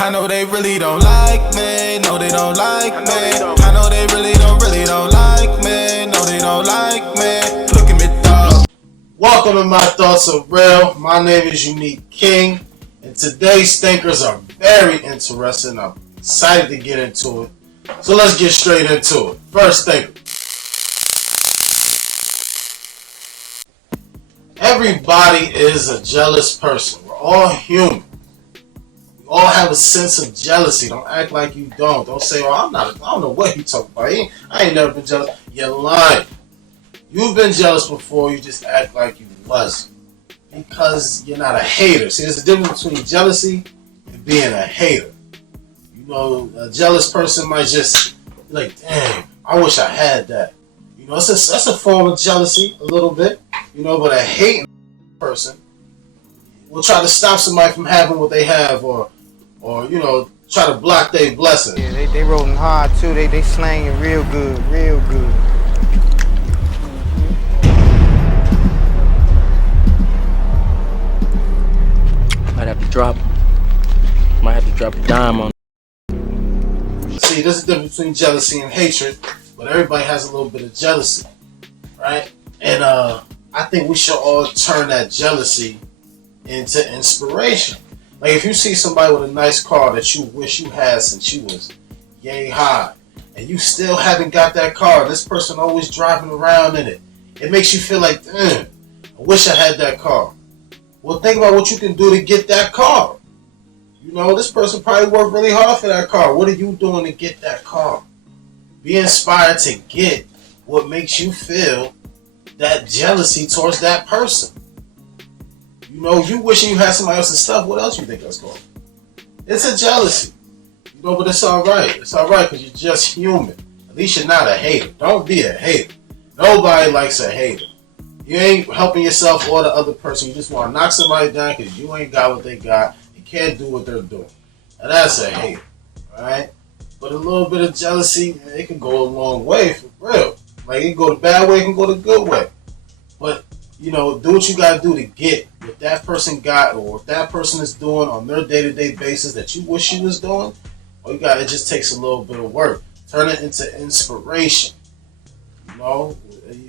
I know they really don't like me. No, they don't like me. I know they really don't like me. No, they don't like me. Look at me, dog. Welcome to My Thoughts Are Real. My name is Unique King, and today's thinkers are very interesting. I'm excited to get into it. So let's get straight into it. First thinker. Everybody is a jealous person. We're all human. We all have a sense of jealousy. Don't act like you don't. Don't say, "Oh, I don't know what you talking about. I ain't never been jealous." You're lying. You've been jealous before. You just act like you wasn't, because you're not a hater. See, there's a difference between jealousy and being a hater. You know, a jealous person might just be like, "Dang, I wish I had that." You know, that's a form of jealousy, a little bit. You know, but a hating person will try to stop somebody from having what they have, or you know, try to block their blessing. Yeah, they rolling hard too. They slanging real good, real good. Might have to drop a dime on. See, there's a difference between jealousy and hatred, but everybody has a little bit of jealousy, right? And I think we should all turn that jealousy into inspiration. Like, if you see somebody with a nice car that you wish you had since you was yay high, and you still haven't got that car, this person always driving around in it, it makes you feel like, I wish I had that car. Well, think about what you can do to get that car. You know, this person probably worked really hard for that car. What are you doing to get that car? Be inspired to get what makes you feel that jealousy towards that person. You know, you wishing you had somebody else's stuff. What else you think that's called? It's a jealousy. You know, but it's all right. It's all right, because you're just human. At least you're not a hater. Don't be a hater. Nobody likes a hater. You ain't helping yourself or the other person. You just want to knock somebody down because you ain't got what they got. You can't do what they're doing. And that's a hater. Alright? But a little bit of jealousy, it can go a long way, for real. Like, it can go the bad way, it can go the good way. But, you know, do what you got to do to get what that person got, or what that person is doing on their day-to-day basis that you wish you was doing. It just takes a little bit of work. Turn it into inspiration. You know,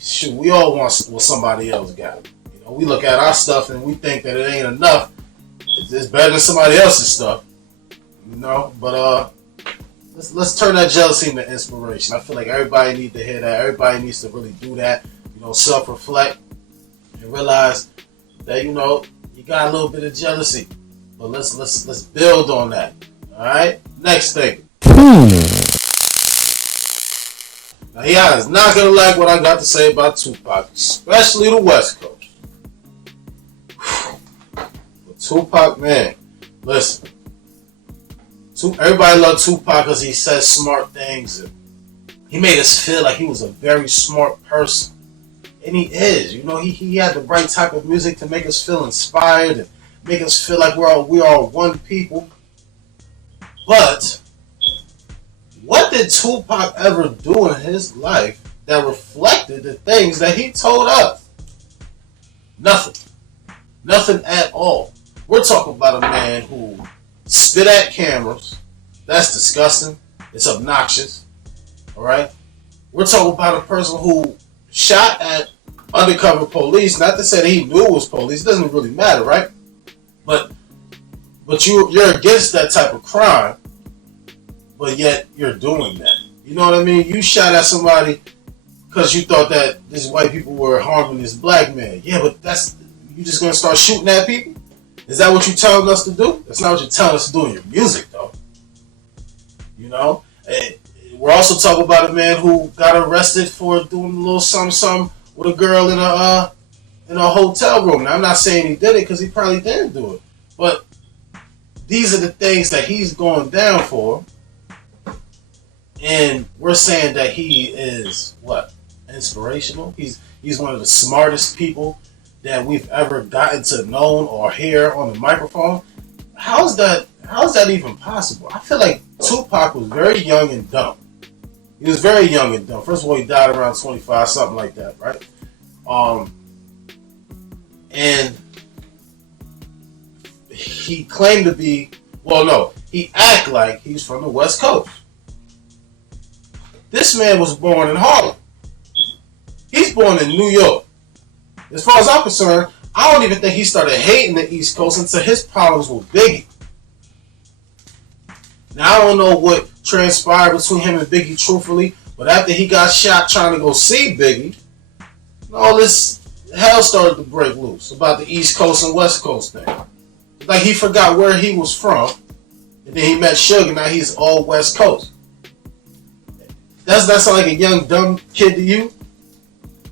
shoot, we all want what somebody else got. You know, we look at our stuff and we think that it ain't enough. It's better than somebody else's stuff. You know, but let's turn that jealousy into inspiration. I feel like everybody needs to hear that. Everybody needs to really do that. You know, self-reflect and realize that, you know, you got a little bit of jealousy, but let's build on that. All right. Next thing. Now, y'all is not gonna like what I got to say about Tupac, especially the West Coast. But Tupac, man, listen. Everybody loved Tupac because he says smart things, and he made us feel like he was a very smart person. And he is. You know, he had the right type of music to make us feel inspired and make us feel like we are one people. But what did Tupac ever do in his life that reflected the things that he told us? Nothing. Nothing at all. We're talking about a man who spit at cameras. That's disgusting. It's obnoxious. Alright? We're talking about a person who shot at undercover police. Not to say that he knew it was police. It doesn't really matter, right? But you're against that type of crime, but yet you're doing that. You know what I mean? You shot at somebody because you thought that these white people were harming this black man. Yeah, but you just gonna start shooting at people? Is that what you're telling us to do? That's not what you're telling us to do in your music, though. You know? And we're also talking about a man who got arrested for doing a little something with a girl in a hotel room. Now, I'm not saying he did it, because he probably didn't do it. But these are the things that he's going down for. And we're saying that he is, what? Inspirational? He's one of the smartest people that we've ever gotten to know or hear on the microphone. How's that even possible? I feel like Tupac was very young and dumb. He was very young and dumb. First of all, he died around 25, something like that, right? And he claimed to be Well, no, he act like he's from the West Coast. This man was born in Harlem. He's born in New York. As far as I'm concerned, I don't even think he started hating the East Coast until his problems with Biggie. Now, I don't know what transpired between him and Biggie, truthfully, but after he got shot trying to go see Biggie, all this hell started to break loose about the East Coast and West Coast thing. Like he forgot where he was from, and then he met Suge, now he's all West Coast. Does that sound like a young, dumb kid to you?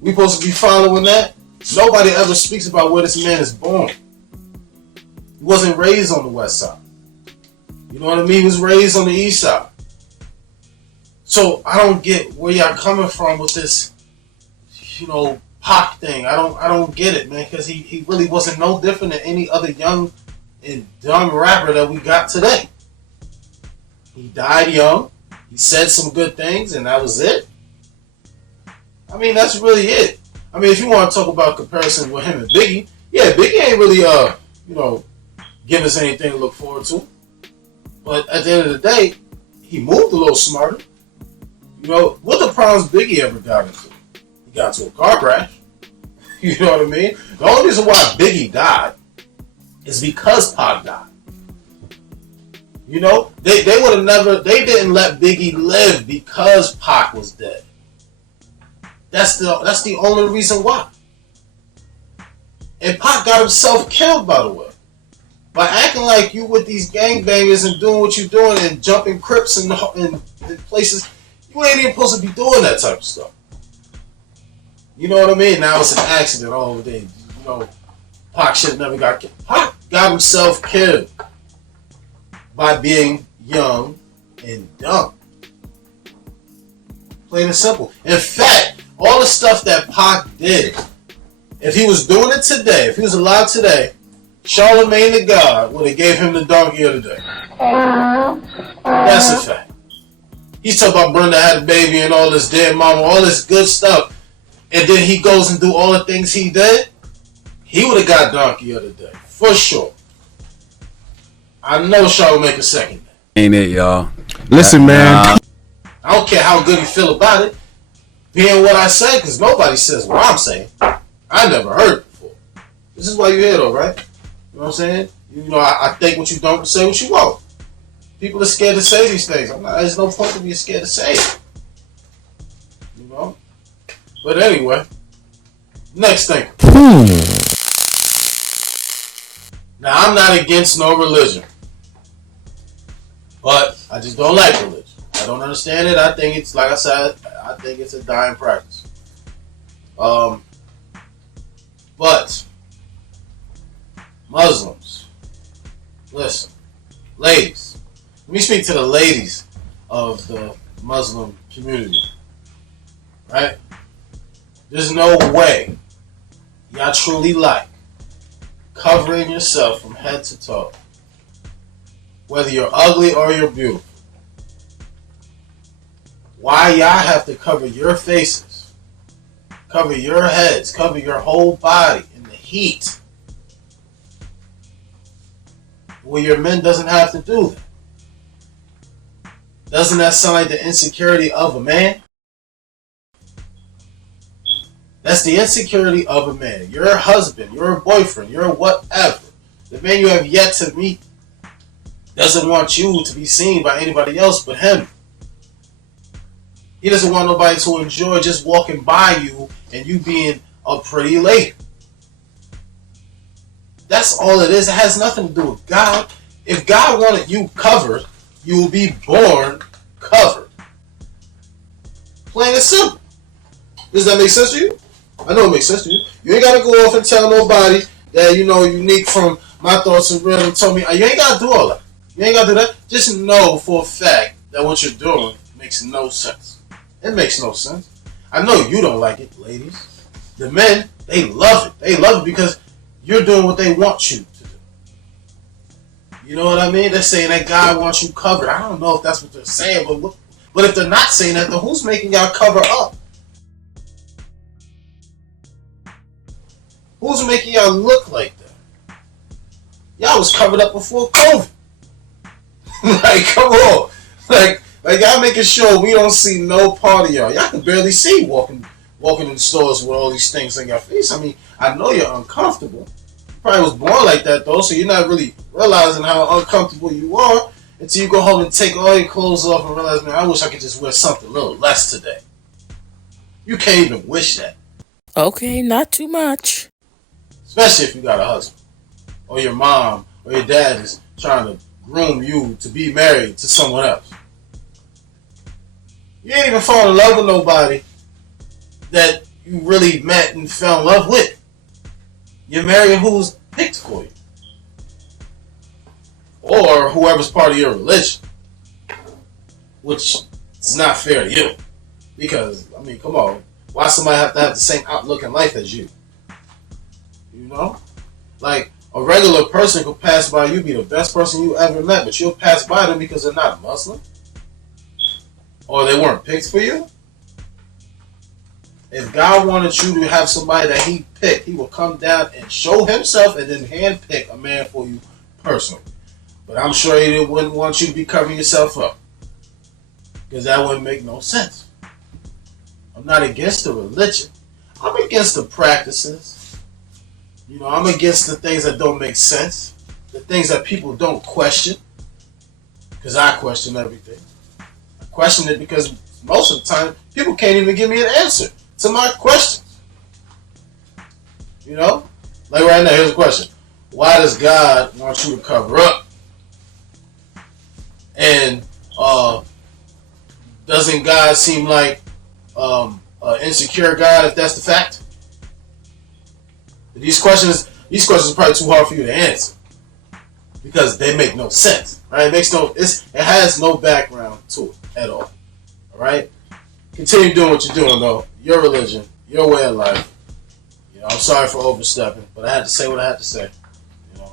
We supposed to be following that? Nobody ever speaks about where this man is born. He wasn't raised on the West Side. You know what I mean? He was raised on the East Side. So I don't get where y'all coming from with this, Pac thing. I don't get it, man, because he really wasn't no different than any other young and dumb rapper that we got today. He died young. He said some good things, and that was it. I mean, that's really it. I mean, if you want to talk about comparison with him and Biggie, yeah, Biggie ain't really, give us anything to look forward to. But at the end of the day, he moved a little smarter. What the problems Biggie ever got into? He got into a car crash. You know what I mean? The only reason why Biggie died is because Pac died. They would have never, they didn't let Biggie live because Pac was dead. That's the only reason why. And Pac got himself killed, by the way. By acting like you with these gangbangers and doing what you're doing and jumping Crips in places, you ain't even supposed to be doing that type of stuff. You know what I mean? Now it's an accident all over there. Pac should have never got killed. Pac got himself killed by being young and dumb. Plain and simple. In fact, all the stuff that Pac did, if he was doing it today, if he was alive today, Charlemagne the God would have gave him the donkey of the day. That's a fact. He's talking about Brenda had a baby and all this dead mama, all this good stuff. And then he goes and do all the things he did. He would have got donkey of the day. For sure. I know Charlemagne can second that. Ain't it, y'all? Listen, man. I don't care how good you feel about it. Being what I say, because nobody says what I'm saying. I never heard it before. This is why you're here, though, right? You know what I'm saying? I think what you don't, say what you won't. People are scared to say these things. There's no point to being scared to say it. But anyway, next thing. Now, I'm not against no religion. But I just don't like religion. I don't understand it. I think it's, like I said, I think it's a dying practice. But Muslims, listen, ladies, let me speak to the ladies of the Muslim community, right? There's no way y'all truly like covering yourself from head to toe, whether you're ugly or you're beautiful. Why y'all have to cover your faces, cover your heads, cover your whole body in the heat, where your men doesn't have to do that? Doesn't that sound like the insecurity of a man? That's the insecurity of a man. Your husband, your boyfriend, your whatever, the man you have yet to meet, doesn't want you to be seen by anybody else but him. He doesn't want nobody to enjoy just walking by you and you being a pretty lady. That's all it is. It has nothing to do with God. If God wanted you covered, you will be born covered. Plain and simple. Does that make sense to you? I know it makes sense to you. You ain't got to go off and tell nobody that, unique from my thoughts and rhythm told me. You ain't got to do all that. You ain't got to do that. Just know for a fact that what you're doing makes no sense. It makes no sense. I know you don't like it, ladies. The men, they love it. They love it because you're doing what they want you to do. You know what I mean? They're saying that God wants you covered. I don't know if that's what they're saying, but if they're not saying that, then who's making y'all cover up? Who's making y'all look like that? Y'all was covered up before COVID. Like, come on. Like y'all making sure we don't see no part of y'all. Y'all can barely see walking in the stores with all these things in your face. I mean, I know you're uncomfortable. You probably was born like that though, so you're not really realizing how uncomfortable you are until you go home and take all your clothes off and realize, man, I wish I could just wear something a little less today. You can't even wish that. Okay, not too much. Especially if you got a husband. Or your mom or your dad is trying to groom you to be married to someone else. You ain't even fall in love with nobody that you really met and fell in love with. You're marrying who's picked for you. Or whoever's part of your religion. Which is not fair to you. Because, I mean, come on. Why somebody have to have the same outlook in life as you? You know? Like, a regular person could pass by you, be the best person you ever met, but you'll pass by them because they're not Muslim? Or they weren't picked for you? If God wanted you to have somebody that he picked, he will come down and show himself and then handpick a man for you personally. But I'm sure he wouldn't want you to be covering yourself up. Because that wouldn't make no sense. I'm not against the religion. I'm against the practices. You know, I'm against the things that don't make sense. The things that people don't question. Because I question everything. I question it because most of the time, people can't even give me an answer to my questions. You know? Like right now, here's a question. Why does God want you to cover up? And doesn't God seem like an insecure God if that's the fact? These questions are probably too hard for you to answer because they make no sense, right? It has no background to it at all. All right, continue doing what you're doing though. Your religion, your way of life. You know, I'm sorry for overstepping, but I had to say what I had to say. You know,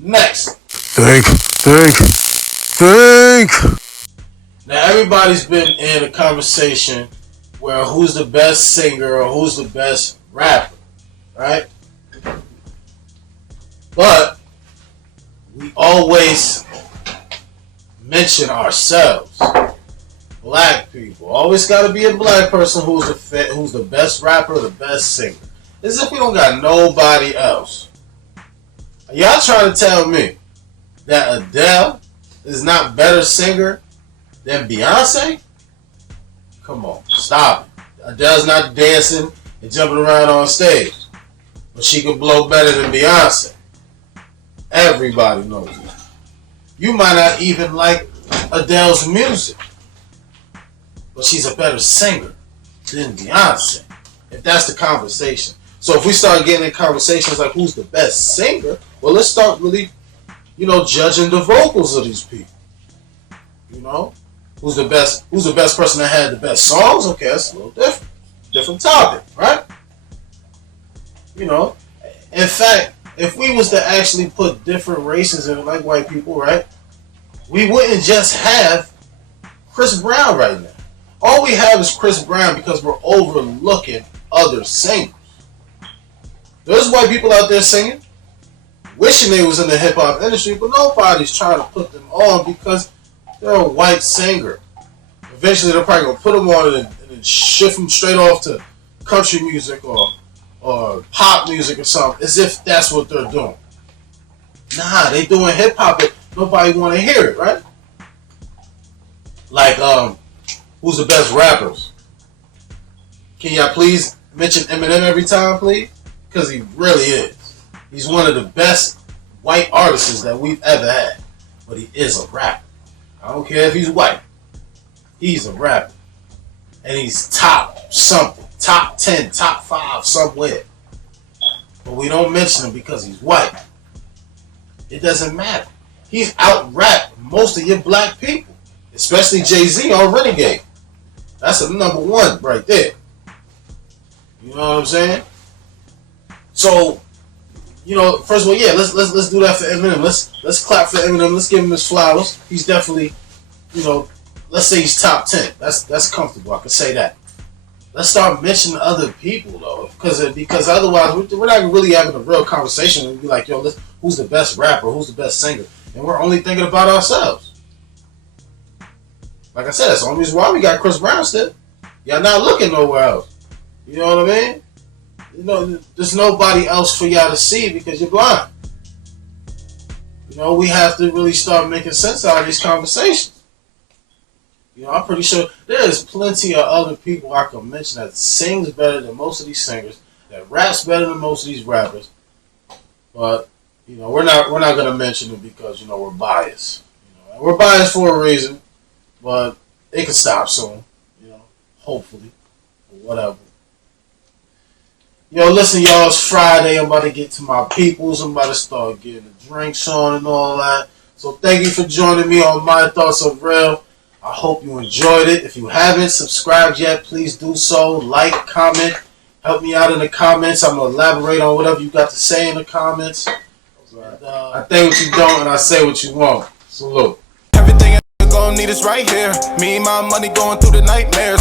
next. Think. Now everybody's been in a conversation where who's the best singer or who's the best rapper, right? But we always mention ourselves, black people. Always got to be a black person who's the best rapper, the best singer. As if we don't got nobody else. Are y'all trying to tell me that Adele is not better singer than Beyonce? Come on, stop it. Adele's not dancing and jumping around on stage, but she can blow better than Beyonce. Everybody knows that. You might not even like Adele's music, but she's a better singer than Beyonce. If that's the conversation. So if we start getting in conversations like who's the best singer, well, let's start really, judging the vocals of these people. You know, who's the best person that had the best songs? Okay, that's a little different topic, right? You know, in fact, if we was to actually put different races in it, like white people, right, we wouldn't just have Chris Brown right now. All we have is Chris Brown because we're overlooking other singers. There's white people out there singing, wishing they was in the hip hop industry, but nobody's trying to put them on because they're a white singer. Eventually, they're probably gonna put them on and then shift them straight off to country music or pop music or something, as if that's what they're doing. Nah, they doing hip hop, but nobody want to hear it, right? Like, who's the best rappers? Can y'all please mention Eminem every time, please? Because he really is. He's one of the best white artists that we've ever had. But he is a rapper. I don't care if he's white. He's a rapper. And he's top something. Top 10, top 5, somewhere. But we don't mention him because he's white. It doesn't matter. He's out-rapped most of your black people. Especially Jay-Z on Renegade. That's a number one right there. You know what I'm saying? So, first of all, yeah, let's do that for Eminem. Let's clap for Eminem. Let's give him his flowers. He's definitely, let's say he's top 10. That's comfortable. I can say that. Let's start mentioning other people though, because otherwise we're not really having a real conversation. We'd be like, yo, who's the best rapper? Who's the best singer? And we're only thinking about ourselves. Like I said, that's the only reason why we got Chris Brown still. Y'all not looking nowhere else. You know what I mean? You know, there's nobody else for y'all to see because you're blind. You know, we have to really start making sense out of these conversations. You know, I'm pretty sure there's plenty of other people I can mention that sings better than most of these singers, that raps better than most of these rappers. But, you know, we're not gonna mention them because, you know, we're biased. You know, we're biased for a reason, but it can stop soon. You know, hopefully, or whatever. Yo, listen, y'all, it's Friday. I'm about to get to my peoples. I'm about to start getting the drinks on and all that. So thank you for joining me on My Thoughts of Real. I hope you enjoyed it. If you haven't subscribed yet, please do so. Like, comment, help me out in the comments. I'm going to elaborate on whatever you got to say in the comments. And, I think what you don't and I say what you want. Salute. Everything I gonna need is right here. Me and my money going through the nightmares.